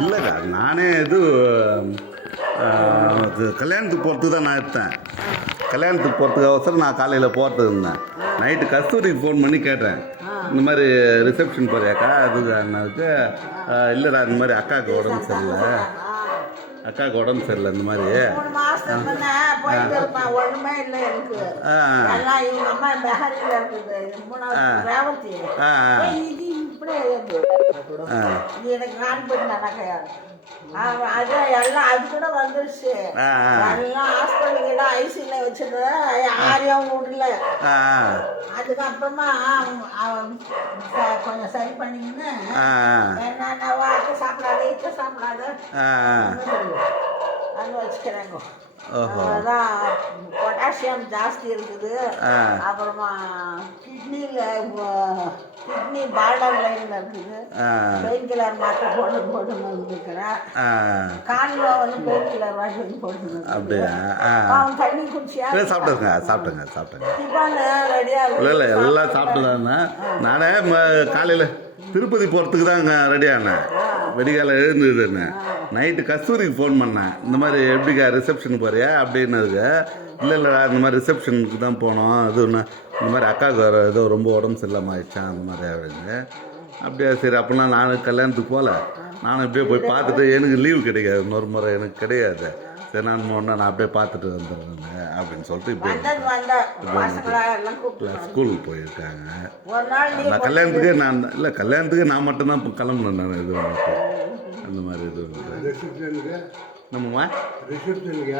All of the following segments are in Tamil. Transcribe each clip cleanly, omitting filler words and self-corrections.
இல்லைக்கா நானே கல்யாணத்துக்கு போகிறதுக்கு தான் நான் எடுத்தேன். கல்யாணத்துக்கு போகிறதுக்கு அவசரம் நான் காலையில் போகிறதுக்கு இருந்தேன். நைட்டு கஸ்தூரிக்கு ஃபோன் பண்ணி கேட்டேன், இந்த மாதிரி ரிசப்ஷன் போறியாக்கா அதுக்கு அண்ணாவுக்கு. இல்லைடா இந்த மாதிரி அக்காவுக்கு உடம்பு சரியில்லை, அக்காவுக்கு உடம்பு சரியில்லை இந்த மாதிரி. ஒண்ணுமே இல்லை எனக்கு. எல்லாம் இவங்க அம்மா பெஹரியில் இருக்குது. மூணாவது எனக்கு கான் பண்ணாக்கா அது எல்லாம் அது கூட வந்துருச்சு. எல்லாம் ஹாஸ்பிட்டலுக்கு ஐசியில வச்சுட்டு யாரையும் விடல. அதுக்கப்புறமா கொஞ்சம் சரி பண்ணிங்கன்னு என்னென்னவா அத்தை சாப்பிடாத இத்தை சாப்பிடாத அது வச்சுக்கிறாங்க. அதான் பொட்டாசியம் ஜாஸ்தி இருக்குது. அப்புறமா கிட்னி பார்டர் லைன்ல இருக்குது. பெயின் கில்லர் மாத்திரை போட்டுன்னு இருக்கிறேன். காலில் வந்து பெயின் கில்லர் வாங்கி போட்டுன்னு. அப்படியா? தண்ணி குடிச்சியா? சாப்பிட்டேங்க. டிஃபன் ரெடியா இல்லை எல்லாம் சாப்பிட்டுதாங்க. நானே காலையில் திருப்பதி போகிறதுக்கு தாங்க ரெடி ஆனேன். வெடிகால எழுந்துதுன்னு நைட்டு கஸ்தூரிக்கு ஃபோன் பண்ணேன், இந்த மாதிரி எப்படிக்கா ரிசப்ஷனுக்கு போறியா அப்படின்னதுக்கு. இல்லைடா இந்த மாதிரி ரிசப்ஷனுக்கு தான் போனோம், அது ஒன்று இந்த மாதிரி அக்காவுக்கு வர ஏதோ ரொம்ப உடம்பு சரியில்லாமல் ஆயிடுச்சான் அந்த மாதிரி அப்படின்னு. அப்படியா சரி அப்படின்னா நானும் கல்யாணத்துக்கு போகல, நானும் இப்படியே போய் பார்த்துட்டு எனக்கு லீவு கிடைக்காது, இன்னொரு முறை எனக்கு கிடையாது. சரி நான் நான் அப்படியே பார்த்துட்டு வந்துடுறேன் அப்படின்னு சொல்லிட்டு இப்படி ஸ்கூலுக்கு போயிருக்காங்க. நான் கல்யாணத்துக்கு நான் மட்டும்தான் கிளம்புனேன். நான் இது வந்துட்டு அந்த மாதிரி இது நம்மம்மா ரிசப்ஷனுக்கு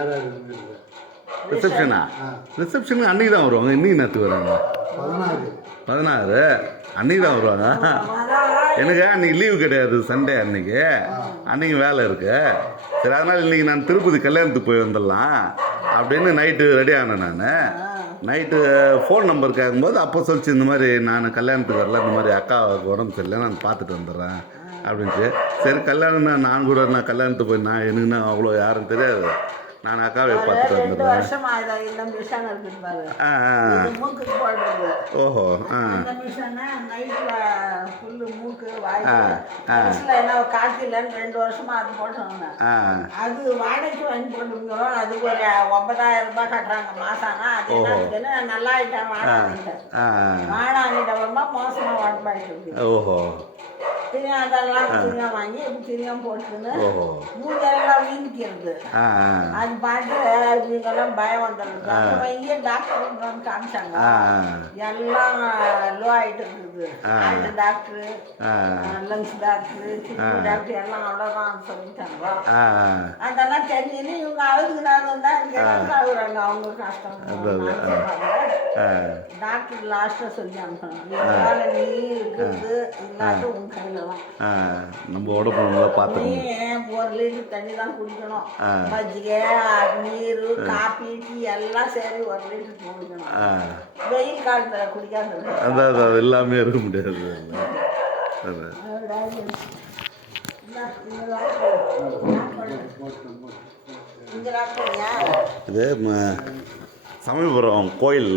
அன்றைக்கி தான் வருவாங்க. இன்றைக்கி நேற்று வராங்க 16 அன்றைக்கி தான் வருவாங்க. எனக்கு அன்றைக்கி லீவு கிடையாது, சண்டே அன்றைக்கி வேலை இருக்குது. சரி அதனால் இன்றைக்கி நான் திருப்பதி கல்யாணத்துக்கு போய் வந்துடலாம் அப்படின்னு நைட்டு ரெடி ஆனேன். நான் நைட்டு ஃபோன் நம்பர் கேட்கும்போது அப்போ சொல்லிச்சு, இந்த மாதிரி நான் கல்யாணத்துக்கு வரல, இந்த மாதிரி அக்காவுக்கு உடம்பு சரியில்லை, நான் பார்த்துட்டு வந்துடுறேன் அப்படின்ட்டு. சரி கல்யாணம்னா நான் கூட நான் கல்யாணத்துக்கு போய் எனக்குன்னா அவ்வளோ யாரும் தெரியாது, நான் அக்காவை பார்த்துட்டு வந்துடுறேன். ஓஹோ காத்திலன்னு 2 வருஷமா அது போட்டோம். அது வாடகைக்கு வாங்கி போட்டுங்க. அதுக்கு ஒரு 90,000 ரூபாய் கட்டுறாங்க மாசானா. அது நல்லா ஆயிட்டேன் வாடாங்கிட்ட வருமா மோசமா வாடமாயிட்டு இருக்கு. ஓஹோ அதெல்லாம் திரியம் வாங்கி திரியம் போட்டுன்னு மூஞ்செல்லாம் வீங்கிக்கிறது. அது பாட்டு இவங்கெல்லாம் பயம் வந்துடுது. அப்புறம் இங்கே டாக்டர் காமிச்சாங்க, எல்லாம் லோ ஆகிட்டு இருக்குது. Heart doctor, lungs doctor, kidney doctor எல்லாம் அவ்வளோதான் சொல்லிட்டாங்க. அதெல்லாம் தெரிஞ்சுன்னு இவங்க அழுதுனாலும் தான் அழுகுறாங்க. அவங்க கஷ்டம் டாக்டர் லாஸ்ட்டாக சொல்லி அனுப்பணும், நீ இருக்குது இல்லாத உன் கையில் நம்ம உடம்பு நல்லா பார்த்துக்கணும். 1 லிட்டர் தண்ணி தான் குடிக்கணும். மಜ್ಜಿಗೆ, நீர், காபி, டீ எல்லாம் சரி 1 லிட்டர் குடிக்கணும். வெயில் காலத்தில் குடிக்காது. அதான் எல்லாமே இருக்க முடியாது. இது சமயபுரம் கோயில்